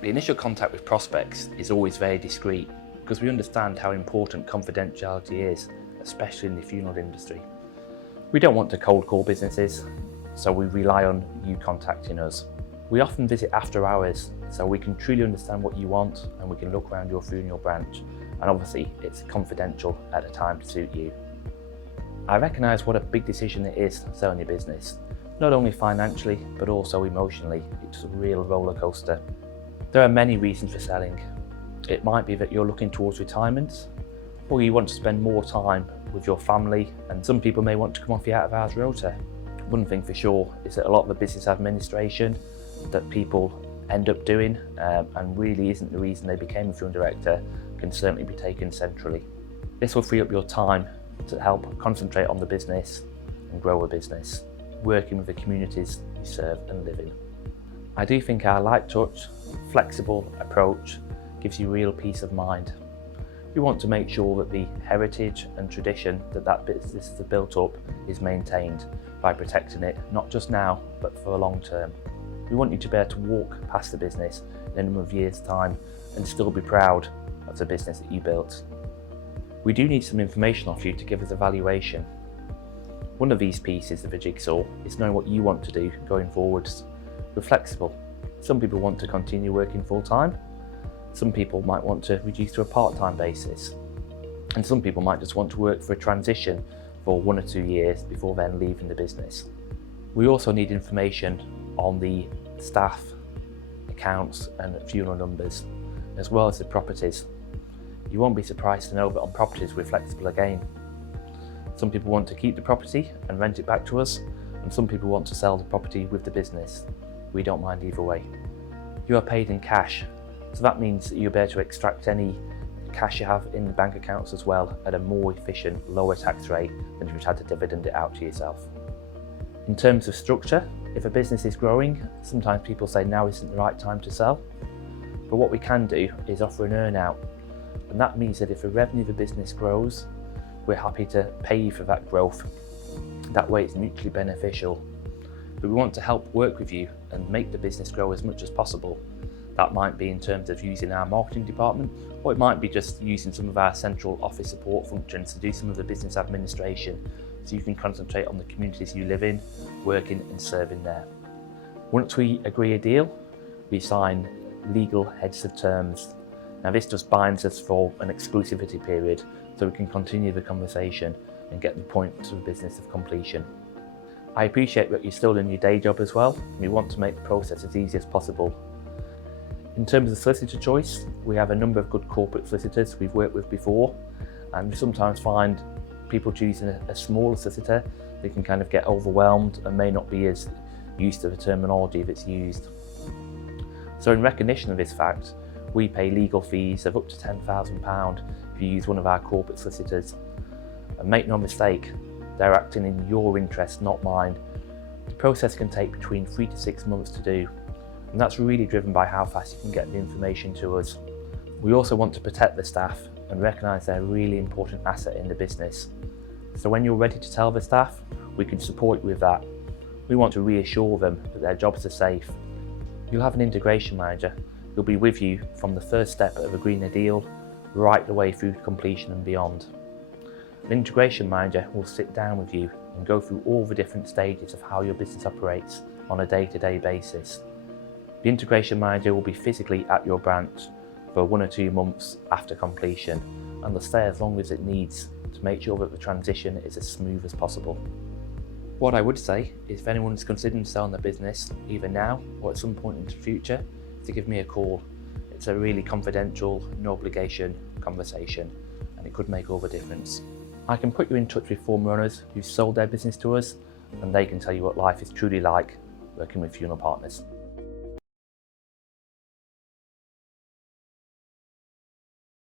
The initial contact with prospects is always very discreet because we understand how important confidentiality is, especially in the funeral industry. We don't want to cold call businesses, so we rely on you contacting us. We often visit after hours, so we can truly understand what you want and we can look around your funeral branch, and obviously it's confidential at a time to suit you. I recognise what a big decision it is selling your business, not only financially but also emotionally. It's a real roller coaster. There are many reasons for selling. It might be that you're looking towards retirement, or you want to spend more time with your family, and some people may want to come off the out of hours rota. One thing for sure is that a lot of the business administration that people end up doing and really isn't the reason they became a funeral director can certainly be taken centrally. This will free up your time to help concentrate on the business and grow a business, working with the communities you serve and live in. I do think our light touch, flexible approach gives you real peace of mind. We want to make sure that the heritage and tradition that business has built up is maintained by protecting it, not just now, but for the long term. We want you to be able to walk past the business in a number of years' time and still be proud of the business that you built. We do need some information off you to give us a valuation. One of these pieces of the jigsaw is knowing what you want to do going forwards. We're flexible. Some people want to continue working full-time. Some people might want to reduce to a part-time basis. And some people might just want to work for a transition for 1 or 2 years before then leaving the business. We also need information on the staff, accounts and funeral numbers, as well as the properties. You won't be surprised to know that on properties we're flexible again. Some people want to keep the property and rent it back to us, and some people want to sell the property with the business. We don't mind either way. You are paid in cash, so that means that you'll be able to extract any cash you have in the bank accounts as well at a more efficient, lower tax rate than if you had to dividend it out to yourself. In terms of structure, if a business is growing, sometimes people say now isn't the right time to sell. But what we can do is offer an earn-out, and that means that if the revenue of the business grows, we're happy to pay you for that growth. That way it's mutually beneficial. But we want to help work with you and make the business grow as much as possible. That might be in terms of using our marketing department, or it might be just using some of our central office support functions to do some of the business administration, so you can concentrate on the communities you live in, working and serving there. Once we agree a deal, we sign legal heads of terms. Now this just binds us for an exclusivity period, so we can continue the conversation and get the point to the business of completion. I appreciate that you're still in your day job as well, and we want to make the process as easy as possible. In terms of solicitor choice, we have a number of good corporate solicitors we've worked with before, and we sometimes find people choosing a smaller solicitor, they can kind of get overwhelmed and may not be as used to the terminology that's used. So in recognition of this fact, we pay legal fees of up to £10,000 if you use one of our corporate solicitors. And make no mistake, they're acting in your interest, not mine. The process can take between 3 to 6 months to do, and that's really driven by how fast you can get the information to us. We also want to protect the staff and recognise they're a really important asset in the business. So when you're ready to tell the staff, we can support you with that. We want to reassure them that their jobs are safe. You'll have an integration manager who'll be with you from the first step of agreeing a deal right the way through completion and beyond. An integration manager will sit down with you and go through all the different stages of how your business operates on a day-to-day basis. The integration manager will be physically at your branch for 1 or 2 months after completion, and will stay as long as it needs to make sure that the transition is as smooth as possible. What I would say is if anyone is considering selling their business, either now or at some point in the future, to give me a call. It's a really confidential, no obligation conversation, and it could make all the difference. I can put you in touch with former owners who've sold their business to us, and they can tell you what life is truly like working with funeral partners.